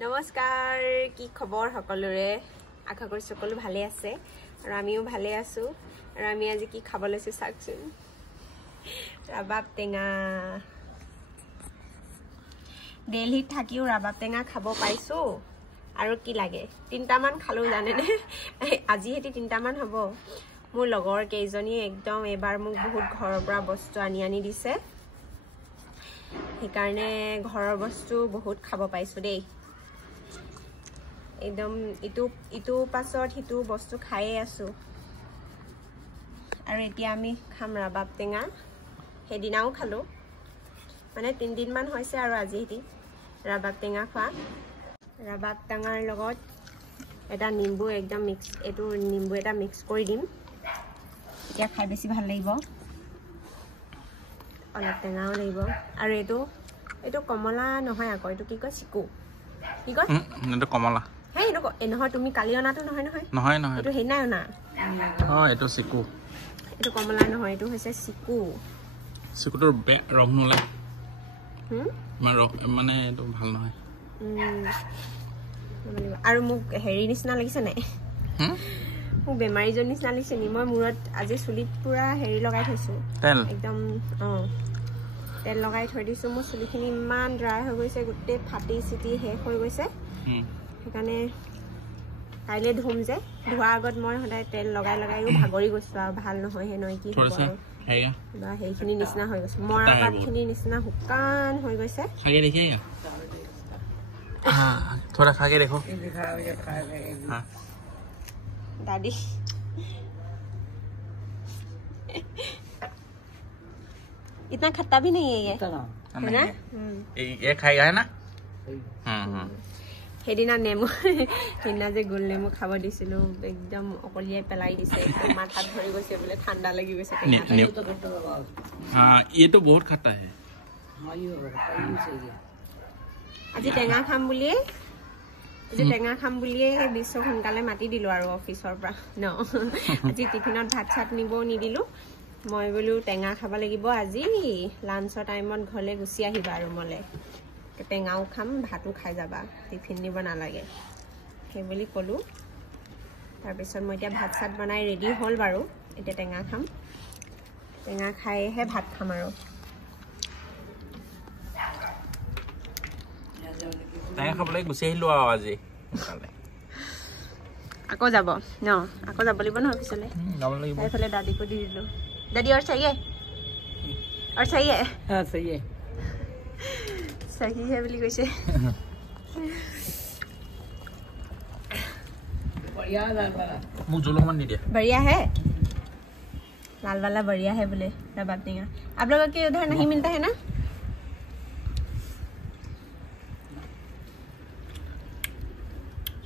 নমস্কাৰ কি খবৰ সকলোৰে আশা কৰিছো সকলো ভালে আছে আৰু আমিও ভালে আছো আৰু আমি আজি কি খাব লৈছো চাকচোন ৰাবাব টেঙা দিল্লীত থাকিও ৰাবাব টেঙা খাব পাইছো আৰু কি লাগে তিনটা মান খালো জানে নে আজি হেতি তিনটা মান হ'ব মোৰ লগৰ কেইজনী একদম এবাৰ মোক বহুত ঘৰৰ পৰা বস্তু আনি দিছে সেইকাৰণে ঘৰৰ বস্তু বহুত খাব পাইছো দেই एकदम इटू पाছত हिटू बस्तु खाए आसु আৰু এতিয়া আমি খাম ৰাবাব টেঙা হেদিনাও খালো মানে 3 দিন মান হৈছে আৰু আজি হেতি ৰাবাব টেঙা খোৱা ৰাবাব টেঙাৰ লগত এটা নিম্বু একদম মিক্স এটো নিম্বু এটা মিক্স কৰি দিম এতিয়া খাই বেছি ভাল লাগিব অলপ টেঙাও লাগিব আৰু এটো কমলা নহয় আকৌ এটো কি কয় চিকু কি কয় এটো কমলা Hey, no, নহয় তুমি কালি অনাটো নহয় এটো হেই নাই না এটো সিকু এটো কমলা নহয় এটো হৈছে সিকু সিকুটোৰ ৰং নলে মানে এটো ভাল নহয় আৰু মোক হেৰি নিচিনা লাগিছে নাই মোক বেমাৰীজন নিচিনা লাগিছে নি মই মূৰত আজি চুলিত পুৰা হেৰি লগাই থৈছো তেল একদম তেল লগাই থৈ দিছো মোৰ চুলিখিনি ইমান ড্ৰাই হৈ গৈছে গুটে ফাটি চিটি শেষ হৈ গৈছে সেইকাৰণে কাইলে ধুম যে ধোৱা আগত মই সদায় তেল লগাইও ভাগৰি গৈছো আৰু ভাল নহয় হে নয় কি হ'ব বা হেইখিনি নিচিনা হৈ গৈছে মৰা পাতখিনি নিচিনা হুকান হৈ গৈছে খাগে দেখিয়ে थोड़ा खा के देखो हाँ दादी इतना खट्टा भी नहीं है ये है ना ये खाएगा है ना হেদিনা নেমু হেদিনা যে গোল নেমু খাব দিছিলো একদম অকলিয়াই পেলাই দিছে মাথাত ধৰি গৈছে বলে ঠাণ্ডা লাগি গৈছে हां ये तो बहुत खट्टा है हां ये सही है আজি টেঙা খাম বুলিয়ে বিশ্ব সোনকালে মাতি দিলো আৰু অফিসৰ পৰা ন আজি টিফিনত ভাত চাট নিব নিদিলো মই বলো টেঙা খাব লাগিব আজি লাঞ্চৰ টাইমত ঘৰলে গুছি আহিবা আৰু মলে টেঙাও খাম ভাতও খাই যাবা টিফিন নিব না লাগে সেই বুলি কলো তাৰ পিছত মই এতিয়া ভাত চাট বনাই ৰেডি হল বাৰু এতিয়া টেঙা খাম টেঙা খাইহে ভাত খাম আৰু টেঙা খাবলৈ গুছি আহিলো আজি আকৌ যাব ন আকৌ যাব লাগিব ন অফিসলে যাব লাগিব এইফালে দাদিকো দি দিলো दादी और चाहिए हां सही है सही है बोली कैसे बढ़िया लाल वाला मुंह जोलो मन नहीं दिया बढ़िया है लाल वाला बढ़िया है बोले रबाब टेंगा आप लोगों के उधर नहीं मिलता है ना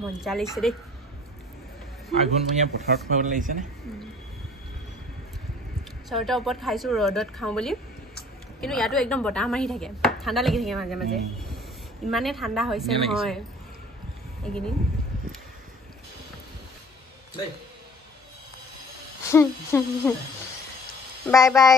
मन 40 रे आगुन মই পথাৰত খাব লাগিছে নে চৰটা ওপৰত খাইছো ৰদত খাও বুলি কিন্তু ইয়াতো একদম বতাহ মাৰি থাকে ঠাণ্ডা লাগি থাকে মাজে মাজে ইমানে ঠাণ্ডা হৈছে নহয় এগিনি বাই বাই